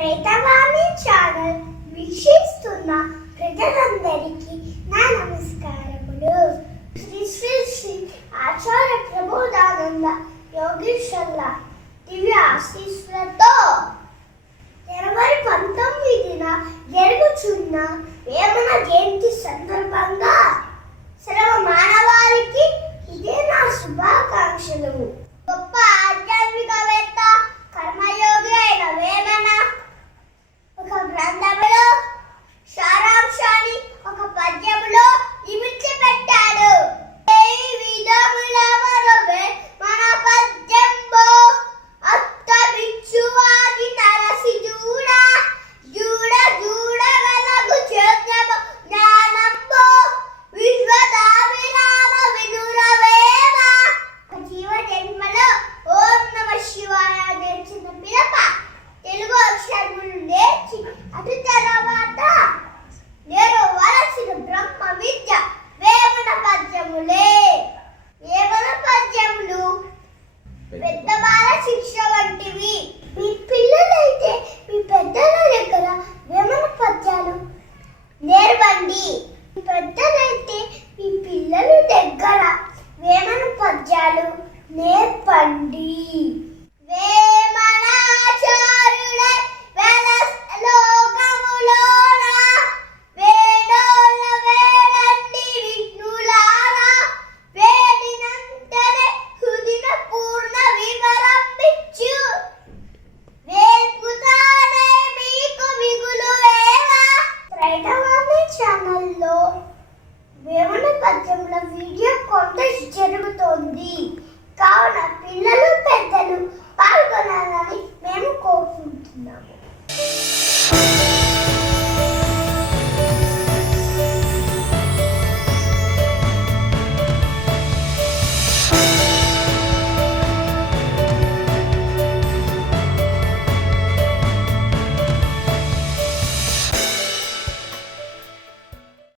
ప్రేతవాణి channel వీక్షిస్తున్న ప్రజలందరికీ నా నమస్కారములు. శ్రీ శ్రీ శ్రీ ఆచార్య ప్రబోధానంద యోగేశ్వర్ల దివ్య ఆశీస్సులతో జనవరి పంతొమ్మిదిన జరుగుచున్న వేమన జయంతి సందర్భంగా సర్వ మానవాళికి ఛానల్లో వేమన పద్యంలో వీడియో కాంటెస్ట్ జరుగుతుంది